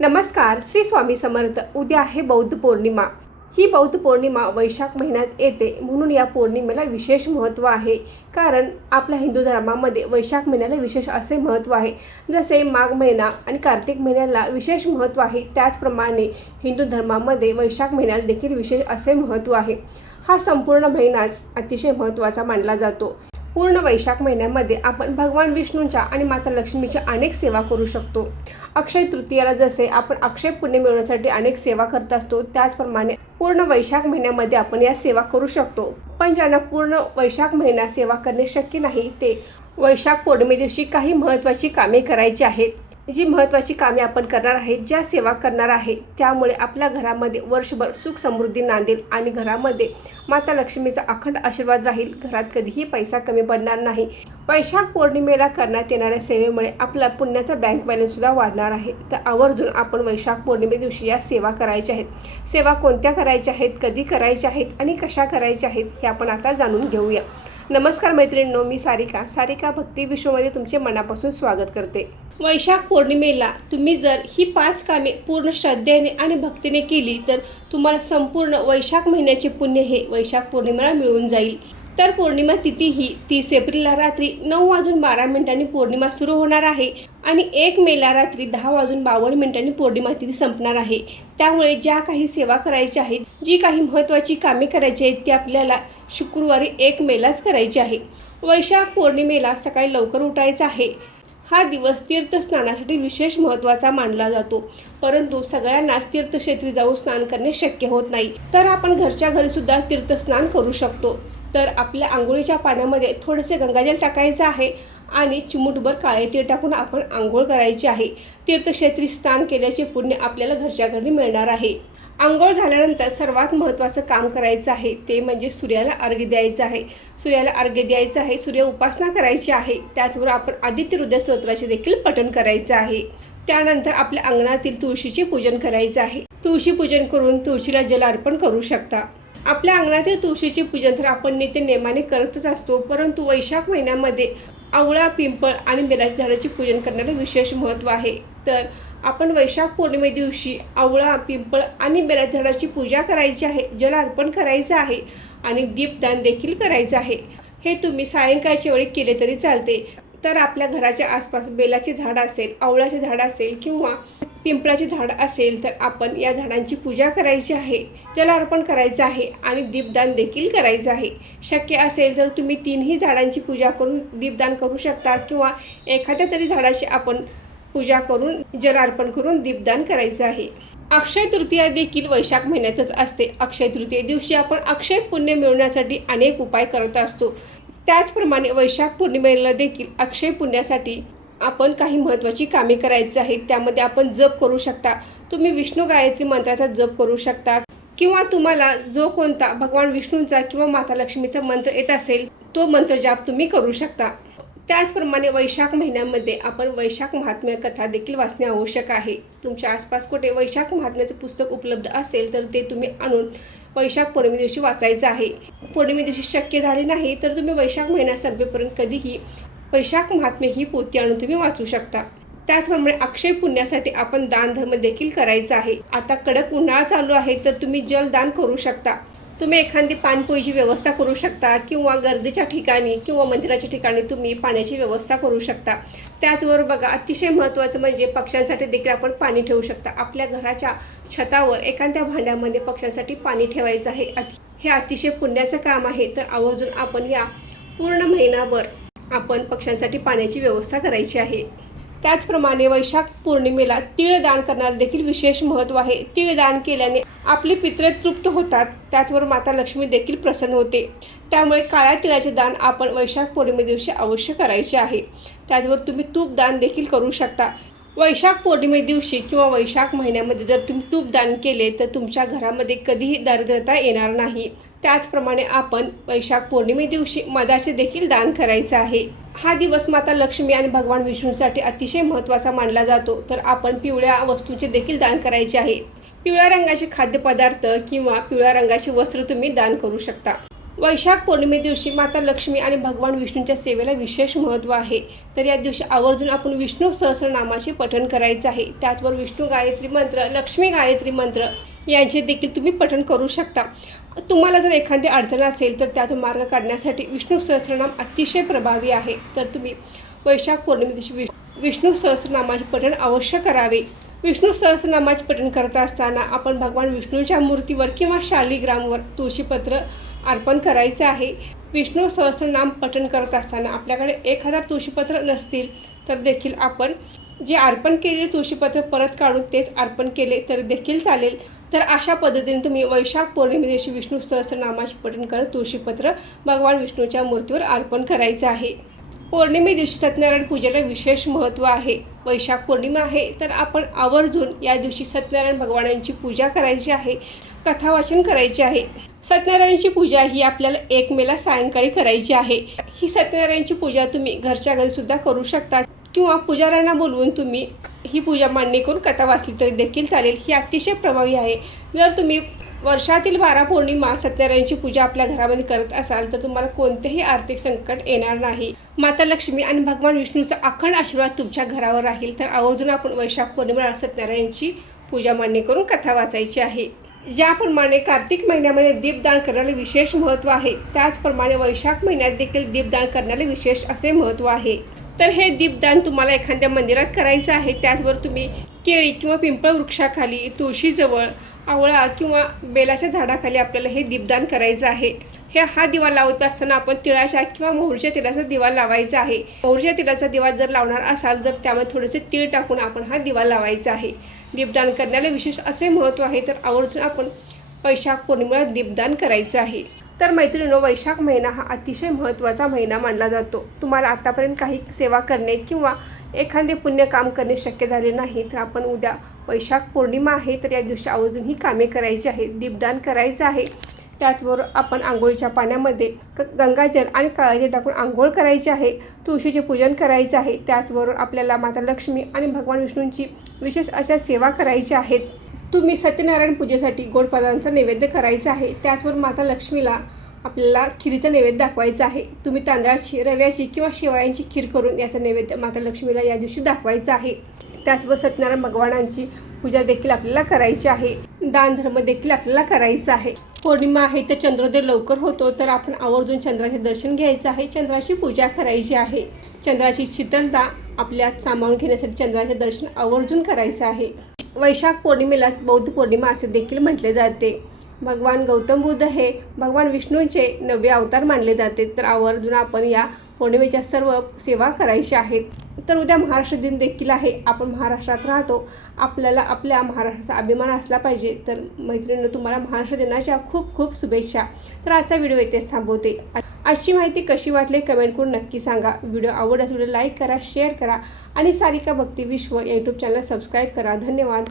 नमस्कार. श्री स्वामी समर्थ. उद्या आहे बौद्ध पौर्णिमा. ही बौद्ध पौर्णिमा वैशाख महिन्यात येते, म्हणून या पौर्णिमेला विशेष महत्त्व आहे. कारण आपल्या हिंदू धर्मामध्ये वैशाख महिन्याला विशेष असे महत्त्व आहे. जसे माघ महिना आणि कार्तिक महिन्याला विशेष महत्त्व आहे, त्याचप्रमाणे हिंदू धर्मामध्ये वैशाख महिन्याला देखील विशेष असे महत्त्व आहे. हा संपूर्ण महिनाच अतिशय महत्त्वाचा मानला जातो. पूर्ण वैशाख महिन्यामध्ये आपण भगवान विष्णूंच्या आणि माता लक्ष्मीची अनेक सेवा करू शकतो. अक्षय तृतीयाला जसे आपण अक्षय पुण्य मिळवण्यासाठी अनेक सेवा करत असतो, त्याचप्रमाणे पूर्ण वैशाख महिन्यामध्ये आपण या सेवा करू शकतो. पण ज्यांना पूर्ण वैशाख महिना सेवा करणे शक्य नाही, ते वैशाख पौर्णिमे दिवशी काही महत्त्वाची कामे करायची आहेत. जी महत्त्वाची कामे आपण करणार आहेत, ज्या सेवा करणार आहे, त्यामुळे आपल्या घरामध्ये वर्षभर सुख समृद्धी नांदेल आणि घरामध्ये माता लक्ष्मीचा अखंड आशीर्वाद राहील. घरात कधीही पैसा कमी पडणार नाही. वैशाख पौर्णिमेला करण्यात येणाऱ्या सेवेमुळे आपला पुण्याचा बँक बॅलन्ससुद्धा वाढणार आहे. तर आवर्जून आपण वैशाख पौर्णिमे दिवशी या सेवा करायच्या आहेत. सेवा कोणत्या करायच्या आहेत, कधी करायच्या आहेत आणि कशा करायच्या आहेत, हे आपण आता जाणून घेऊया. नमस्कार मैत्रिणींनो, मी सारिका भक्ती विश्वमध्ये तुमचे मनापासून स्वागत करते. वैशाख पौर्णिमेला तुम्ही जर ही 5 कामे पूर्ण श्रद्धेने आणि भक्तीने केली, तर तुम्हाला संपूर्ण वैशाख महिन्याचे पुण्य हे वैशाख पौर्णिमेला मिळून जाईल. तर पौर्णिमा तिथी ही 30 एप्रिलला रात्री 9:12 पौर्णिमा सुरू होणार आहे आणि 1 मेला रात्री 10:52 पौर्णिमा तिथी संपणार आहे. त्यामुळे ज्या काही सेवा करायच्या आहेत, जी काही महत्त्वाची कामे करायची आहेत, ती आपल्याला शुक्रवारी 1 मेलाच करायची आहे. वैशाख पौर्णिमेला सकाळी लवकर उठायचं आहे. हा दिवस तीर्थस्नानासाठी विशेष महत्त्वाचा मानला जातो, परंतु सगळ्यांनाच तीर्थक्षेत्री जाऊन स्नान करणे शक्य होत नाही. तर आपण घरच्या घरीसुद्धा तीर्थस्नान करू शकतो. तर आपल्या आंघोळीच्या पाण्यामध्ये थोडेसे गंगाजल टाकायचं आहे आणि चिमूटभर काळे तीळ टाकून आपण आंघोळ करायची आहे. तीर्थक्षेत्री स्नान केल्याचे पुण्य आपल्याला घरच्या घरी मिळणार आहे. आंघोळ झाल्यानंतर सर्वात महत्त्वाचं काम करायचं आहे, ते म्हणजे सूर्याला अर्घ्य द्यायचं आहे. सूर्य उपासना करायची आहे. त्याचबरोबर आपण आदित्य हृदय स्तोत्राचे देखील पठण करायचं आहे. त्यानंतर आपल्या अंगणातील तुळशीचे पूजन करायचं आहे. तुळशी पूजन करून तुळशीला जल अर्पण करू शकता. आपल्या अंगणातील तुळशीचे पूजन तर आपण नित्य नेमाने करतच असतो, परंतु वैशाख महिन्यामध्ये आवळा, पिंपळ आणि बेलाच्या झाडाचे पूजन करण्याला विशेष महत्त्व आहे. तर आपण वैशाख पौर्णिमे दिवशी आवळा, पिंपळ आणि बेलाच्या झाडाची पूजा करायची आहे, जल अर्पण करायचं आहे आणि दीपदान देखील करायचं आहे. हे तुम्ही सायंकाळच्या वेळी केले तरी चालते. तर आपल्या घराच्या आसपास बेलाचे झाड असेल, आवळाचे झाड असेल किंवा पिंपळाचे झाड असेल, तर आपण या झाडांची पूजा करायची आहे, जल अर्पण करायचं आहे आणि दीपदान देखील करायचं आहे. शक्य असेल तर तुम्ही 3ही झाडांची पूजा करून दीपदान करू शकता किंवा एखाद्या तरी झाडाची आपण पूजा करून जल अर्पण करून दीपदान करायचं आहे. अक्षय तृतीया देखील वैशाख महिन्यातच असते. अक्षय तृतीये दिवशी आपण अक्षय पुण्य मिळवण्यासाठी अनेक उपाय करत असतो. त्याचप्रमाणे वैशाख पौर्णिमेला देखील अक्षय पुण्यासाठी आपण काही महत्त्वाची कामे करायची आहेत. त्यामध्ये आपण जप करू शकता. तुम्ही विष्णू गायत्री मंत्राचा जप करू शकता किंवा तुम्हाला जो कोणता भगवान विष्णूंचा किंवा माता लक्ष्मीचा मंत्र येत असेल, तो मंत्र जाप तुम्ही करू शकता. त्याचप्रमाणे वैशाख महिन्यामध्ये आपण वैशाख महात्म्य कथा देखील वाचणे आवश्यक आहे. तुमच्या आसपास कुठे वैशाख महात्म्याचं पुस्तक उपलब्ध असेल, तर ते तुम्ही आणून वैशाख पौर्णिमे दिवशी वाचायचं आहे. पौर्णिमे दिवशी शक्य झाले नाही तर तुम्ही वैशाख महिना संपेपर्यंत कधीही वैशाख महात्म्य ही पोथी आणून तुम्ही वाचू शकता. त्याचप्रमाणे अक्षय पुण्यासाठी आपण दानधर्म देखील करायचा आहे. आता कडक उन्हाळा चालू आहे, तर तुम्ही जलदान करू शकता. तुम्ही एखादी पाणपोईची व्यवस्था करू शकता किंवा गर्दीच्या ठिकाणी किंवा मंदिराच्या ठिकाणी तुम्ही पाण्याची व्यवस्था करू शकता. त्याचबरोबर बघा, अतिशय महत्त्वाचं म्हणजे पक्ष्यांसाठी देखील आपण पाणी ठेवू शकता. आपल्या घराच्या छतावर एखाद्या भांड्यामध्ये पक्ष्यांसाठी पाणी ठेवायचं आहे. हे अतिशय पुण्याचं काम आहे. तर आवर्जून आपण या पूर्ण महिनाभर आपण पक्ष्यांसाठी पाण्याची व्यवस्था करायची आहे. त्याचप्रमाणे वैशाख पौर्णिमेला तीळ दान करण्याला देखील विशेष महत्त्व आहे. तीळ दान केल्याने आपली पितरे तृप्त होतात. त्याचबरोबर माता लक्ष्मी देखील प्रसन्न होते. त्यामुळे काळ्या तिळाचे दान आपण वैशाख पौर्णिमे दिवशी अवश्य करायचे आहे. त्याचबरोबर तुम्ही तूप दान देखील करू शकता. वैशाख पौर्णिमे दिवशी किंवा वैशाख महिन्यामध्ये जर तुम्ही तूप दान केले, तर तुमच्या घरामध्ये कधीही दारिद्र्यता येणार नाही. त्याचप्रमाणे आपण वैशाख पौर्णिमे दिवशी मधाचे देखील दान करायचं आहे. हा दिवस माता लक्ष्मी आणि भगवान विष्णूसाठी अतिशय महत्त्वाचा मानला जातो. तर आपण पिवळ्या वस्तूंचे देखील दान करायचे आहे. पिवळ्या रंगाचे खाद्यपदार्थ किंवा पिवळ्या रंगाचे वस्त्र तुम्ही दान करू शकता. वैशाख पौर्णिमे दिवशी माता लक्ष्मी आणि भगवान विष्णूंच्या सेवेला विशेष महत्त्व आहे. तर या दिवशी आवर्जून आपण विष्णू सहस्रनामाचे पठण करायचे आहे. त्याचबरोबर विष्णू गायत्री मंत्र, लक्ष्मी गायत्री मंत्र यांचे देखील तुम्ही पठण करू शकता. तुम्हाला जर एखादी अडचण असेल तर त्यातून मार्ग काढण्यासाठी विष्णू सहस्रनाम अतिशय प्रभावी आहे. तर तुम्ही वैशाख पौर्णिमे दिवशी विष्णू सहस्रनामाचे पठण अवश्य करावे. विष्णू सहस्रनामाचे पठण करत असताना आपण भगवान विष्णूच्या मूर्तीवर किंवा शालिग्रामवर तुळशीपत्र अर्पण करायचे आहे. विष्णू सहस्रनाम पठण करत असताना आपल्याकडे 1000 तुळशीपत्र नसतील तर देखील आपण जे अर्पण केलेले तुळशीपत्र परत काढून तेच अर्पण केले तर देखील चालेल. तर अशा पद्धतीने तुम्ही वैशाख पौर्णिमे दिवशी विष्णू सहस्रनामाचे पठण करत तुळशीपत्र भगवान विष्णूच्या मूर्तीवर अर्पण करायचे आहे. पौर्णिमे दिवशी सत्यनारायण पूजेला विशेष महत्त्व आहे. वैशाख पौर्णिमा आहे तर आपण आवर्जून या दिवशी सत्यनारायण भगवानांची पूजा करायची आहे, कथा वाचन करायचे आहे. सत्यनारायणची पूजा ही आपल्याला 1 मेला सायंकाळी करायची आहे. ही सत्यनारायणची पूजा तुम्ही घरच्या घरीसुद्धा करू शकता किंवा पुजाऱ्यांना बोलवून तुम्ही ही पूजा मांडणी करून कथा वाचली तरी देखील चालेल. ही अतिशय प्रभावी आहे. जर तुम्ही वर्षातील 12 पौर्णिमा सत्यनारायणची पूजा आपल्या घरामध्ये करत असाल तर तुम्हाला कोणतेही आर्थिक संकट येणार नाही. माता लक्ष्मी आणि भगवान विष्णूचा अखंड आशीर्वाद तुमच्या घरावर राहील. तर आवर्जून आपण वैशाख पौर्णिमेला सत्यनारायणची पूजा मांडणी करून कथा वाचायची आहे. ज्याप्रमाणे कार्तिक महिन्यामध्ये दीपदान करण्याला विशेष महत्त्व आहे, त्याचप्रमाणे वैशाख महिन्यात देखील दीपदान करण्याला विशेष असे महत्त्व आहे. तर हे दीपदान तुम्हाला एखाद्या मंदिरात करायचं आहे. त्याचबरोबर तुम्ही केळी किंवा पिंपळ वृक्षाखाली, तुळशीजवळ, आवळा किंवा बेलाच्या झाडाखाली आपल्याला हे दीपदान करायचं आहे. हा दिवा लावत असताना आपण तिळाच्या किंवा मोहरीच्या तेलाचा दिवा लावायचा आहे. मोहरीच्या तेलाचा दिवा जर लावणार असाल तर त्यामध्ये थोडेसे तीळ टाकून आपण हा दिवा लावायचा आहे. दीपदान करण्याला विशेष असे महत्त्व आहे. तर आवर्जून आपण वैशाख पौर्णिमेला दीपदान करायचं आहे. तर मैत्रिणींनो, वैशाख महिना हा अतिशय महत्त्वाचा महिना मानला जातो. तुम्हाला आतापर्यंत काही सेवा करणे किंवा एखादे पुण्य काम करणे शक्य झाले नाही तर आपण उद्या वैशाख पौर्णिमा आहे तर या दिवशी आवर्जून ही कामे करायची आहे, दीपदान करायचं आहे. त्याचबरोबर आपण आंघोळीच्या पाण्यामध्ये गंगाजल आणि काळजी टाकून आंघोळ करायची आहे, तुळशीचे पूजन करायचे आहे. त्याचबरोबर आपल्याला माता लक्ष्मी आणि भगवान विष्णूंची विशेष अशा सेवा करायच्या आहेत. तुम्ही सत्यनारायण पूजेसाठी गोड पदार्थांचा नैवेद्य करायचा आहे. त्याचबरोबर माता लक्ष्मीला आपल्याला खिरीचा नैवेद्य दाखवायचा आहे. तुम्ही तांदळाची, रव्याची किंवा शेवयांची खीर करून याचा नैवेद्य माता लक्ष्मीला या दिवशी दाखवायचा आहे. त्याचबरोबर सत्यनारायण भगवानांची पूजा देखील आपल्याला करायची आहे. दानधर्म देखील आपल्याला करायचा आहे. पौर्णिमा आहे तर चंद्रोदय लवकर होतो तर आपण आवर्जून चंद्राचे दर्शन घ्यायचं आहे, चंद्राची पूजा करायची आहे. चंद्राची शीतलता आपल्यात सामावून घेण्यासाठी चंद्राचे दर्शन आवर्जून करायचं आहे. वैशाख पौर्णिमेलाच बौद्ध पौर्णिमा असे देखील म्हटले जाते. भगवान गौतम बुद्ध हे भगवान विष्णूंचे 9वे अवतार मानले जाते. तर आवर्जून आपण या पौर्णिमेच्या सर्व सेवा करायच्या आहेत. तर उद्या महाराष्ट्र दिन देखील आहे. आपण महाराष्ट्रात राहतो, आपल्याला आपल्या महाराष्ट्राचा अभिमान असला पाहिजे. तर मैत्रिणींनो, तुम्हाला महाराष्ट्र दिनाच्या खूप खूप शुभेच्छा. तर आजचा व्हिडिओ इथेच थांबवते. आजची माहिती कशी वाटली कमेंट करून नक्की सांगा. व्हिडिओ आवडल्यास व्हिडिओ लाईक करा, शेअर करा आणि सारिका भक्ती विश्व या यूट्यूब चॅनल सबस्क्राईब करा. धन्यवाद.